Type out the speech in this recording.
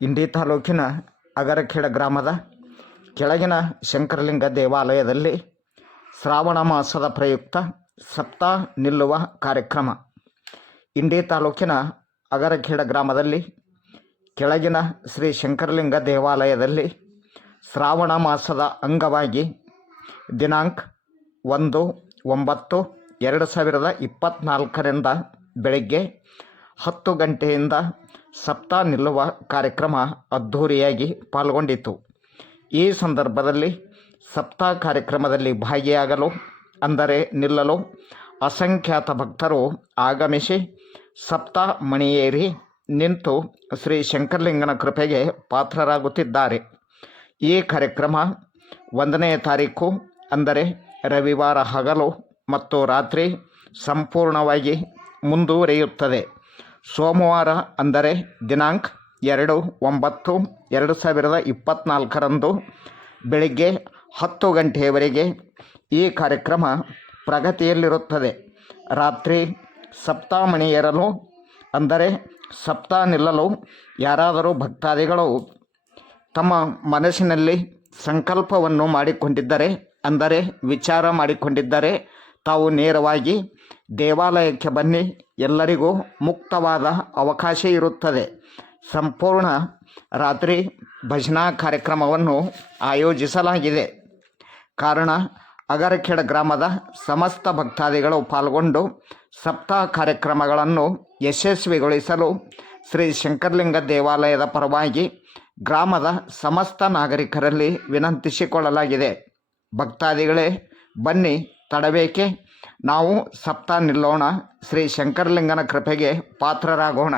ಇಂಡಿ ತಾಲೂಕಿನ ಅಗರಖೇಡ ಗ್ರಾಮದ ಕೆಳಗಿನ ಶಂಕರಲಿಂಗ ದೇವಾಲಯದಲ್ಲಿ ಶ್ರಾವಣ ಮಾಸದ ಪ್ರಯುಕ್ತ ಸಪ್ತಾಹ ನಿಲ್ಲುವ ಕಾರ್ಯಕ್ರಮ. ಇಂಡಿ ತಾಲೂಕಿನ ಅಗರಖೇಡ ಗ್ರಾಮದಲ್ಲಿ ಕೆಳಗಿನ ಶ್ರೀ ಶಂಕರಲಿಂಗ ದೇವಾಲಯದಲ್ಲಿ ಶ್ರಾವಣ ಮಾಸದ ಅಂಗವಾಗಿ ದಿನಾಂಕ ಒಂದು ಒಂಬತ್ತು ಎರಡು ಸಾವಿರದ ಇಪ್ಪತ್ತ್ನಾಲ್ಕರಿಂದ ಬೆಳಗ್ಗೆ ಹತ್ತು ಗಂಟೆಯಿಂದ ಸಪ್ತಾಹ ನಿಲ್ಲುವ ಕಾರ್ಯಕ್ರಮ ಅದ್ಧೂರಿಯಾಗಿ ಪಾಲ್ಗೊಂಡಿತು. ಈ ಸಂದರ್ಭದಲ್ಲಿ ಸಪ್ತಾ ಕಾರ್ಯಕ್ರಮದಲ್ಲಿ ಭಾಗಿಯಾಗಲು, ಅಂದರೆ ನಿಲ್ಲಲು, ಅಸಂಖ್ಯಾತ ಭಕ್ತರು ಆಗಮಿಸಿ ಸಪ್ತಾ ಮಣಿಯೇರಿ ನಿಂತು ಶ್ರೀ ಶಂಕರಲಿಂಗನ ಕೃಪೆಗೆ ಪಾತ್ರರಾಗುತ್ತಿದ್ದಾರೆ. ಈ ಕಾರ್ಯಕ್ರಮ ಒಂದನೇ ತಾರೀಕು, ಅಂದರೆ ರವಿವಾರ ಹಗಲು ಮತ್ತು ರಾತ್ರಿ ಸಂಪೂರ್ಣವಾಗಿ ಮುಂದುವರಿಯುತ್ತದೆ. ಸೋಮವಾರ ಅಂದರೆ ದಿನಾಂಕ ಎರಡು ಒಂಬತ್ತು ಎರಡು ಸಾವಿರದ ಇಪ್ಪತ್ತ್ನಾಲ್ಕರಂದು ಬೆಳಿಗ್ಗೆ ಹತ್ತು ಗಂಟೆಯವರೆಗೆ ಈ ಕಾರ್ಯಕ್ರಮ ಪ್ರಗತಿಯಲ್ಲಿರುತ್ತದೆ. ರಾತ್ರಿ ಸಪ್ತಾಮಣಿಯರಲು ಅಂದರೆ ಸಪ್ತಾಹ ನಿಲ್ಲಲು ಯಾರಾದರೂ ಭಕ್ತಾದಿಗಳು ತಮ್ಮ ಮನಸ್ಸಿನಲ್ಲಿ ಸಂಕಲ್ಪವನ್ನು ಮಾಡಿಕೊಂಡಿದ್ದರೆ ಅಂದರೆ ವಿಚಾರ ಮಾಡಿಕೊಂಡಿದ್ದರೆ ತಾವು ನೇರವಾಗಿ ದೇವಾಲಯಕ್ಕೆ ಬನ್ನಿ. ಎಲ್ಲರಿಗೂ ಮುಕ್ತವಾದ ಅವಕಾಶ ಇರುತ್ತದೆ. ಸಂಪೂರ್ಣ ರಾತ್ರಿ ಭಜನಾ ಕಾರ್ಯಕ್ರಮವನ್ನು ಆಯೋಜಿಸಲಾಗಿದೆ. ಕಾರಣ, ಅಗರಖೇಡ ಗ್ರಾಮದ ಸಮಸ್ತ ಭಕ್ತಾದಿಗಳು ಪಾಲ್ಗೊಂಡು ಸಪ್ತಾಹ ಕಾರ್ಯಕ್ರಮಗಳನ್ನು ಯಶಸ್ವಿಗೊಳಿಸಲು ಶ್ರೀ ಶಂಕರಲಿಂಗ ದೇವಾಲಯದ ಪರವಾಗಿ ಗ್ರಾಮದ ಸಮಸ್ತ ನಾಗರಿಕರಲ್ಲಿ ವಿನಂತಿಸಿಕೊಳ್ಳಲಾಗಿದೆ. ಭಕ್ತಾದಿಗಳೇ, ಬನ್ನಿ. ತಡಬೇಕೆ? ನಾವು ಸಪ್ತ ನಿಲ್ಲೋಣ. ಶ್ರೀ ಶಂಕರಲಿಂಗನ ಕೃಪೆಗೆ ಪಾತ್ರರಾಗೋಣ.